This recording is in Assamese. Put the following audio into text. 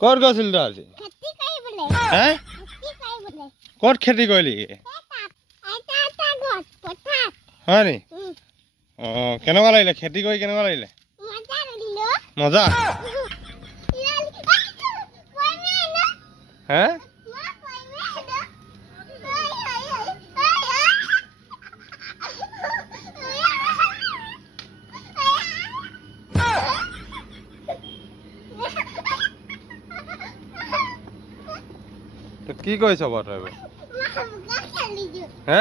ক'ত গৈছিল তই আজি হে ক'ত খেতি কৰিলি হয় নি অঁ কেনেকুৱা লাগিলে খেতি কৰি কেনেকুৱা লাগিলে মজা হে কি কৰিছ বাৰু তই হে